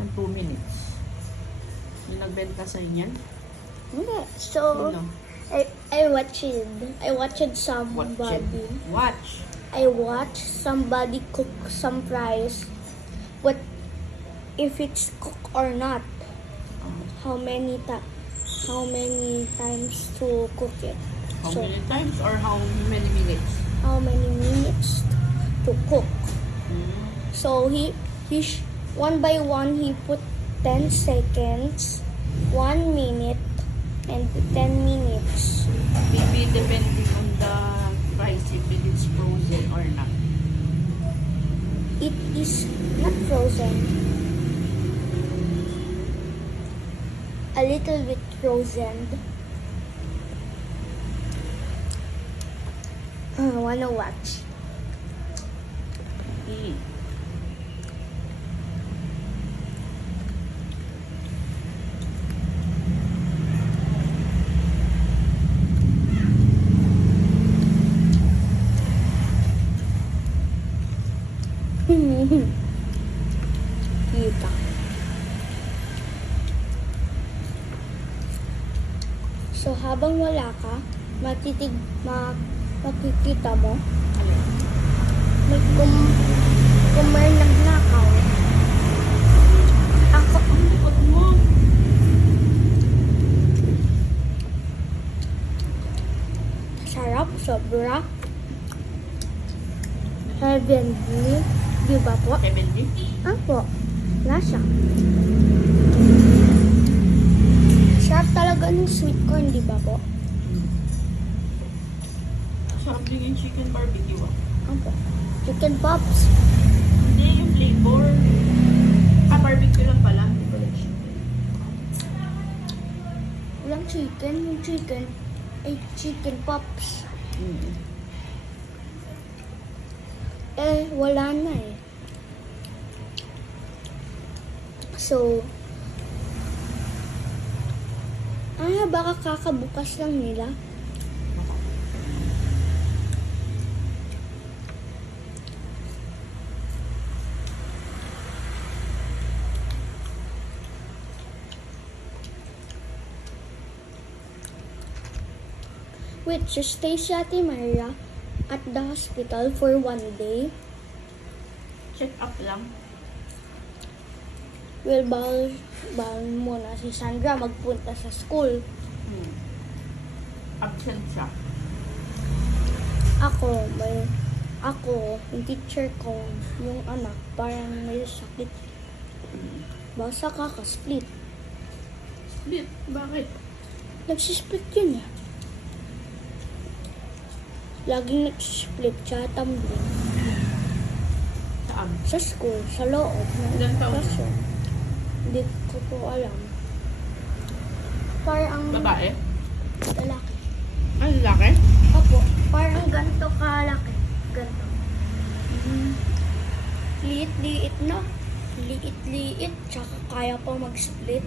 And 2 minutes. Yung nagbenta sa inyan? Hindi. So, Sino? I watched somebody. Watch. I watched somebody cook some fries. But if it's cooked or not, how many times to cook it? How So, many times or how many minutes? how many minutes to cook? Hmm. So one by one he put 10 seconds, 1 minute, and 10 minutes. Maybe depending on the price if it is frozen or not. It is not frozen. A little bit frozen. I wanna watch. Hmm. Kita. So habang wala ka, makikita mo Ano? may may nagnakaw. Ako, Ang likod mo. sarap, sobra. Heavenly, di ba po? Kevin G? Apo, lasa. Sarap talaga ng sweet corn, di ba po? Sarap din yung chicken barbecue ah. Apo. Chicken pops. Hindi yung flavor. Barbecue lang pala. Hindi pala chicken. Walang chicken, yung chicken ay chicken pops. Wala na eh. So, baka kakabukas lang nila. Wait, just stay si Ate Maria at the hospital for 1 day. Check up lang. Well, bawal muna si Sandra magpunta sa school. Absent siya. Ako, yung teacher ko, yung anak, parang may sakit. Basta kaka-split. Split? Bakit? Nagsisplit yun eh. Laging nagsisplit siya, tumbling. Saan? Sa school, sa loob. Ilang taon na? Kaso, hindi ko po alam. Parang Babae? lalaki. Ang laki? Opo, parang ganito kalaki. Ganito. Liit-liit na. Liit-liit. Tsaka kaya pa mag-split.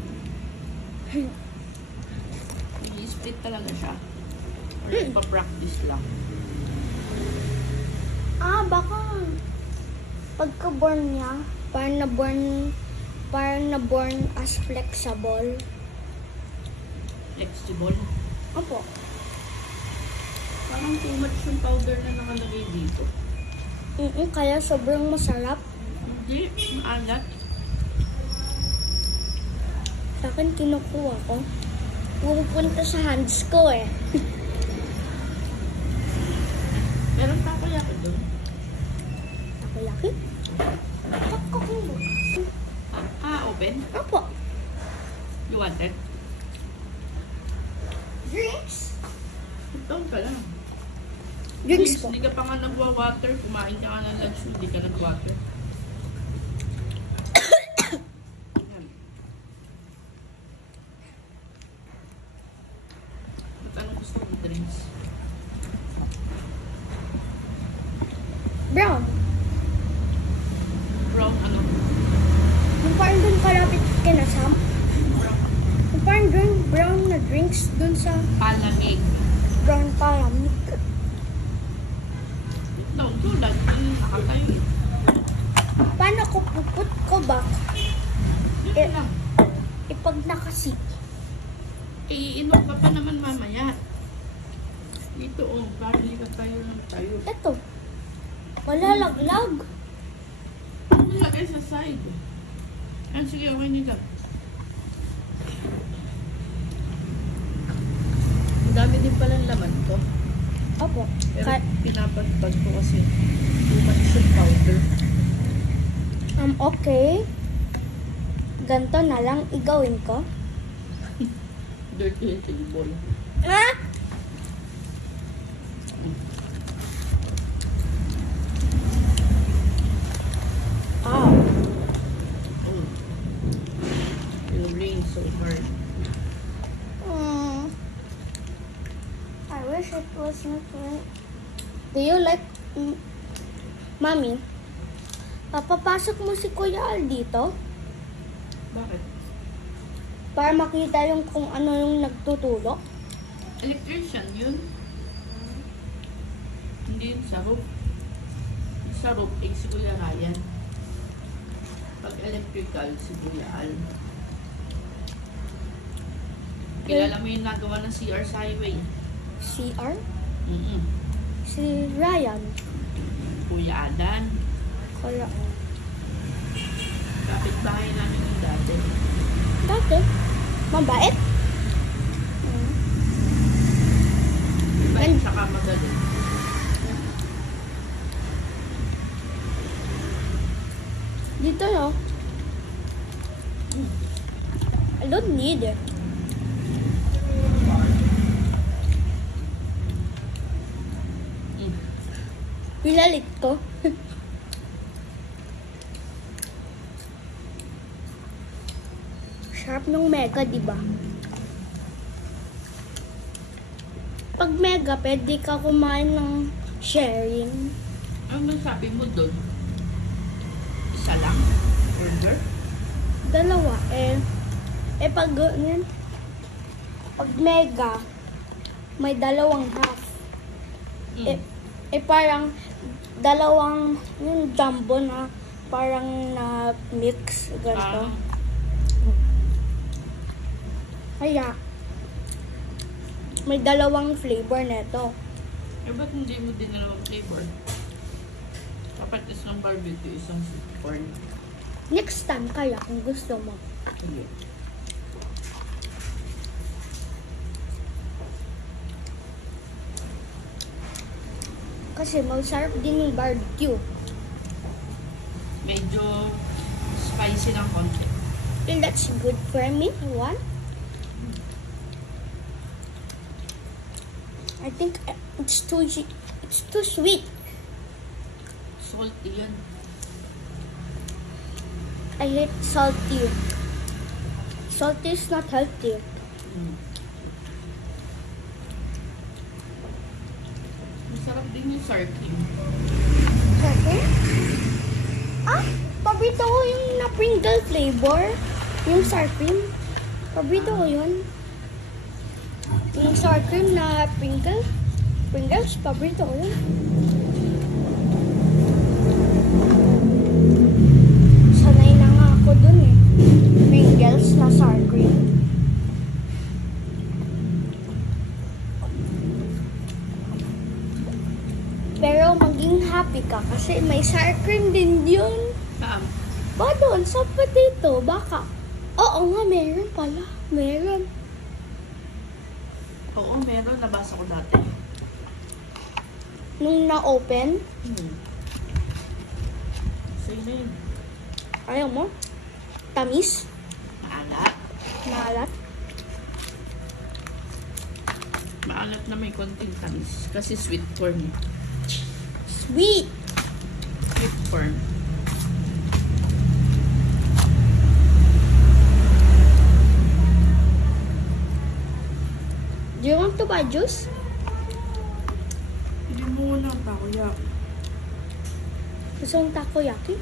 I-split talaga siya. Or pa-practice lang. Baka pagka-born niya, parang na-born as flexible. Flexible? Opo. Parang too much yung powder na nakalagay dito. Kaya sobrang masarap. Hindi, maalat. Sa akin kinukuha ko. Pupunta sa hands ko eh. Meron takoyaki doon. Takoyaki? Open? Opo. You want it? Drinks? Ito ka lang. Drinks po. Hindi ka pa nga nagwa-water. Kumain ka ng lunch, hindi ka nag-water. Yan. Ba't anong gusto mo drinks? Brown. Brown ano? Yung parang dun kalapit kina Sam. Brown. Yung parang dun brown na drinks dun sa Palamig. brown palamig. No, tulad. Nakatayo. Paano ko puput ko back? Okay lang. Ipag nakasip. Iinom ka pa naman mamaya. Dito bali ka tayo ng tayo. Ito. Malalaglag. Lagay sa side. Sige, okay nila. Ang dami din palang laman to. Opo. Pero pinapagpag ko kasi too much yung powder. Okay. Ganto na lang igawin ko. Dirty table. Ah! Ah. It rains so hard. I wish it was not rain. Do you like... Mami, papapasok mo si Kuya Al dito Bakit? para makita yung kung ano yung nagtutulok? Electrician yun. Hindi yun sa roof. Sa roof, si Kuya Ryan. Pag electrical, si Kuya Al. Kilala mo yung nagawa ng CR sa highway? CR? Mm-mm. Si Ryan. Kuya Adan. Kuya Al. Kapit-bahay namin yung dati. Dati? Mabait? Bait saka magaling. Dito no? I don't need it. Pinalit ko. Sharp ng mega, di ba? Pag mega, pwede ka kumain ng sharing. Ano sabi mo doon? Isa lang? Burger? Dalawa, pag yan, pag mega, may dalawang half. Parang dalawang yung jumbo na parang na mix ganito. Kaya may dalawang flavor nito. Ba't hindi mo din dalawang flavor? Dapat isang barbecue, isang sweet corn. Next time kaya kung gusto mo. Sige. Kasi masarap din yung barbecue. Medyo spicy ng konti. And that's good for me. One. I think it's too sweet. Salty yan. I hate salty. Salty is not healthy. Masarap din yung sour cream. Okay? Paborito ko yung na Pringle flavor. Yung sour cream. Paborito ko yun. Yung sour cream na Pringle. Pringles, paborito ko yun. Sanay na nga ako dun eh. Pringles na sour cream. Pero maging happy ka kasi may sour cream din yun. Saan? Ba doon sa potato, baka. Oo nga, meron pala. Meron. Oo, meron. Nabasa ko dati. Nung na-open, Sa'yo na yun. ayaw mo? Tamis? Maalat. Maalat? Maalat na may konting tamis. Kasi sweet corn. Sweet! Sweet corn. Do you want to buy juice? Hindi mo na takoyaki. Gusto mong takoyaki?